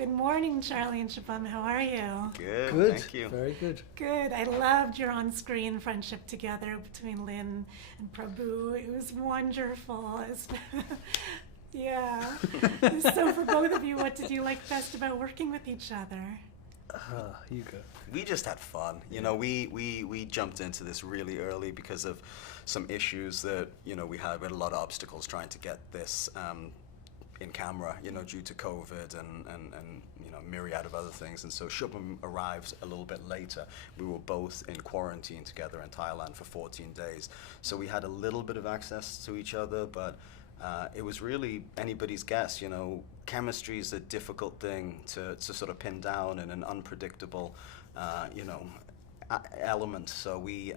Good morning, Charlie and Shubham. How are you? Good, thank you. Very good. Good. I loved your on-screen friendship together between Lin and Prabhu. It was wonderful. Yeah. So for both of you, what did you like best about working with each other? You go. We just had fun. You know, we jumped into this really early because of some issues that, we had a lot of obstacles trying to get this in camera, due to COVID and myriad of other things. And so Shubham arrived a little bit later. We were both in quarantine together in Thailand for 14 days. So we had a little bit of access to each other, but it was really anybody's guess. Chemistry is a difficult thing to sort of pin down in an unpredictable, element. So we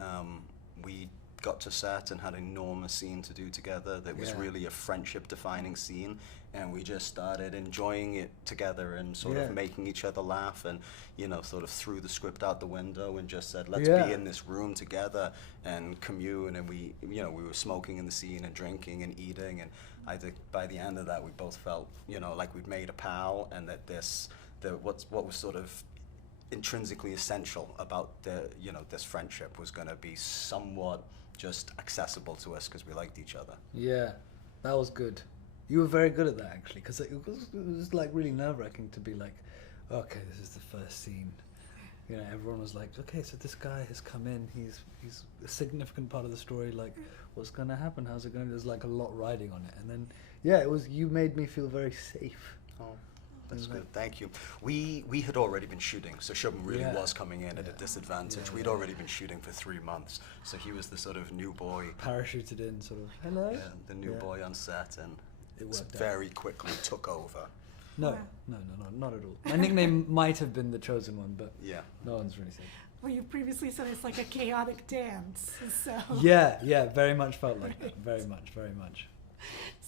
got to set and had an enormous scene to do together that was really a friendship-defining scene, and we just started enjoying it together and sort of making each other laugh, and sort of threw the script out the window and just said, let's be in this room together and commune. And we were smoking in the scene and drinking and eating, and I think by the end of that we both felt like we'd made a pal, and that what was sort of intrinsically essential about this friendship was going to be somewhat just accessible to us because we liked each other. Yeah, that was good. You were very good at that, actually, because it was like really nerve-wracking to be like, okay, this is the first scene. Everyone was like, okay, so this guy has come in, he's a significant part of the story, like, what's going to happen, how's it going to, there's like a lot riding on it. And then, you made me feel very safe. Oh. That's good, thank you. We had already been shooting, so Shubham really was coming in at a disadvantage. We'd already been shooting for 3 months, so he was the sort of new boy. Parachuted in, sort of, hello? Yeah, the new boy on set, and it very quickly took over. No, not at all. My nickname might have been the chosen one, but no one's really said. Well, you previously said it's like a chaotic dance, so... Yeah, very much felt like that, very much.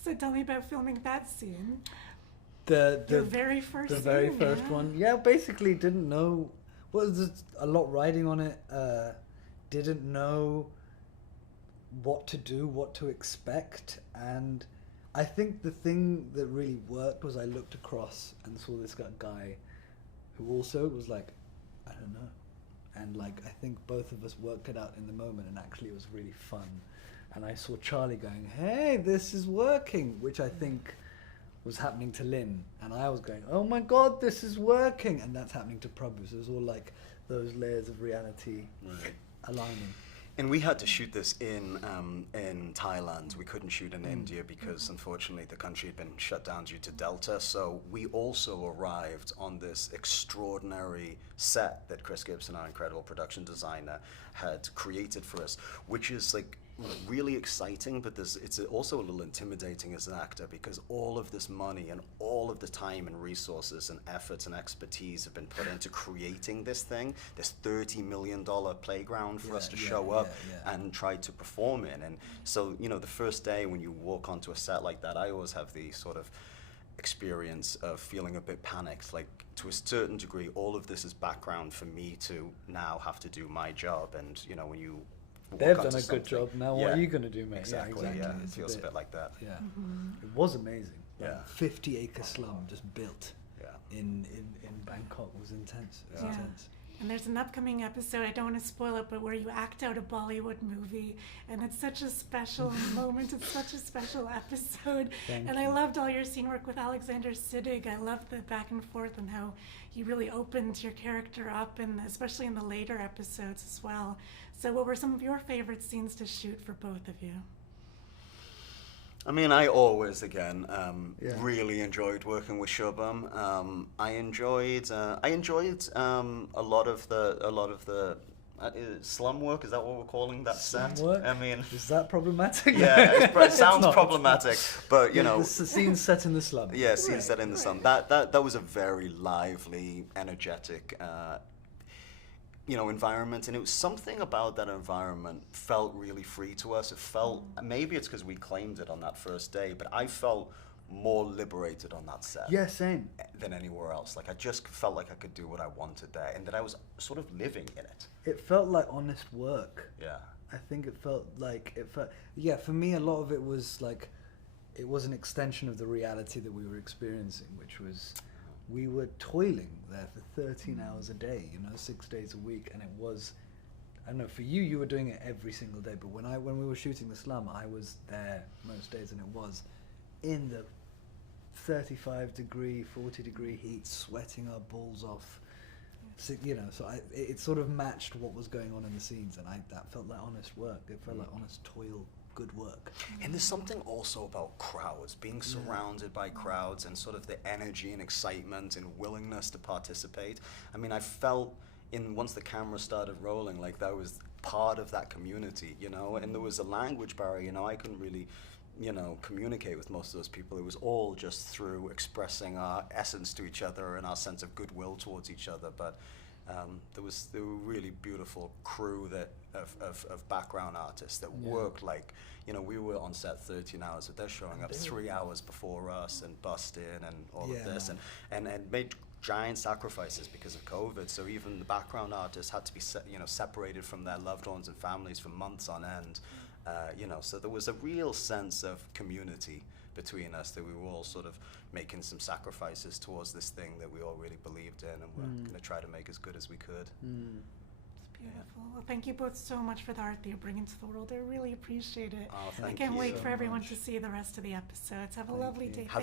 So tell me about filming that scene. The very first the very first one. Yeah, basically didn't know. Well, there's a lot riding on it. Didn't know what to do, what to expect, and I think the thing that really worked was I looked across and saw this guy who also was like, I don't know, and like I think both of us worked it out in the moment, and actually it was really fun. And I saw Charlie going, "Hey, this is working," which I think was happening to Lin, and I was going, oh my god, this is working, and that's happening to Prabhu. So it was all like those layers of reality aligning. And we had to shoot this in Thailand. We couldn't shoot in India because unfortunately the country had been shut down due to Delta. So we also arrived on this extraordinary set that Chris Gibson, our incredible production designer, had created for us, which is like really exciting, but it's also a little intimidating as an actor because all of this money and all of the time and resources and efforts and expertise have been put into creating this thing, this $30 million playground for us to show up and try to perform in. And so, the first day when you walk onto a set like that, I always have the sort of experience of feeling a bit panicked. Like, to a certain degree, all of this is background for me to now have to do my job. And, when you they've done a good job. Now what are you going to do, mate? Exactly. Yeah, it feels a bit like that. Yeah, it was amazing. Yeah, 50-acre slum just built. In Bangkok was intense. It was intense. And there's an upcoming episode, I don't want to spoil it, but where you act out a Bollywood movie, and it's such a special moment, it's such a special episode. And I loved all your scene work with Alexander Siddig. I loved the back and forth and how you really opened your character up, and especially in the later episodes as well. So what were some of your favorite scenes to shoot for both of you? I mean, I always, again, really enjoyed working with Shubham. I enjoyed a lot of the slum work. Is that what we're calling that set? Work? I mean, is that problematic? Yeah, it sounds problematic, but the scene set in the slum. Yeah, scene set in the slum. That was a very lively, energetic environment, and it was something about that environment felt really free to us. It felt, maybe it's because we claimed it on that first day, but I felt more liberated on that set. Yeah, same. Than anywhere else. Like, I just felt like I could do what I wanted there, and that I was sort of living in it. It felt like honest work. Yeah. I think it felt, for me, a lot of it was like, it was an extension of the reality that we were experiencing, which was we were toiling there for 13 hours a day, 6 days a week, and it was, I don't know, for you, you were doing it every single day, but when we were shooting The Slum, I was there most days, and it was in the 35-degree, 40-degree heat, sweating our balls off. So, it sort of matched what was going on in the scenes, and that felt like honest work. It felt like honest toil, good work. And there's something also about crowds, being surrounded by crowds, and sort of the energy and excitement and willingness to participate. I mean, I felt once the camera started rolling, like that was part of that community, and there was a language barrier. I couldn't really communicate with most of those people. It was all just through expressing our essence to each other and our sense of goodwill towards each other. But there were really beautiful crew of background artists that worked like, we were on set 13 hours, but they're showing up 3 hours before us and bussed in and all of this, and made giant sacrifices because of COVID. So even the background artists had to be separated from their loved ones and families for months on end. So there was a real sense of community between us, that we were all sort of making some sacrifices towards this thing that we all really believed in, and we're going to try to make as good as we could. It's beautiful. Well, thank you both so much for the art that you're bringing to the world. I really appreciate it. Oh, thank I can't you wait so for everyone much. to see the rest of the episodes. Have a lovely day.